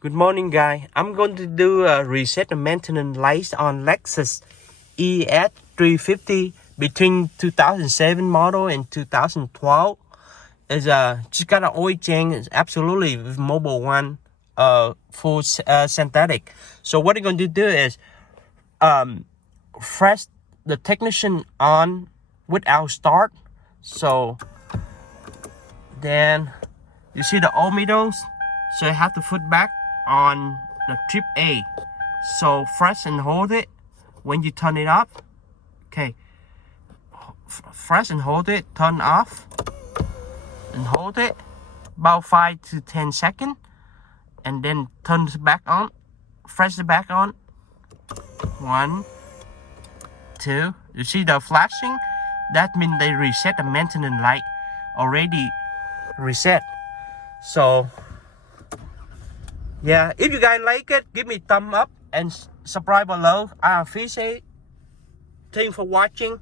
Good morning, guys. I'm going to do a reset and maintenance lights on Lexus ES350 between 2007 model and 2012. It's just got an oil change. It's absolutely mobile one, full synthetic. So what I'm going to do is fresh the technician on without start. So then you see the ohmmeters, so you have to put back on the trip A. So press and hold it when you turn it up. Okay, press and hold it, turn off and hold it about 5 to 10 seconds, and then turn it back on, press it back on. 1, 2. You see the flashing? That means they reset the maintenance light already reset. So yeah, if you guys like it, give me a thumb up and subscribe below. I appreciate it. Thanks for watching.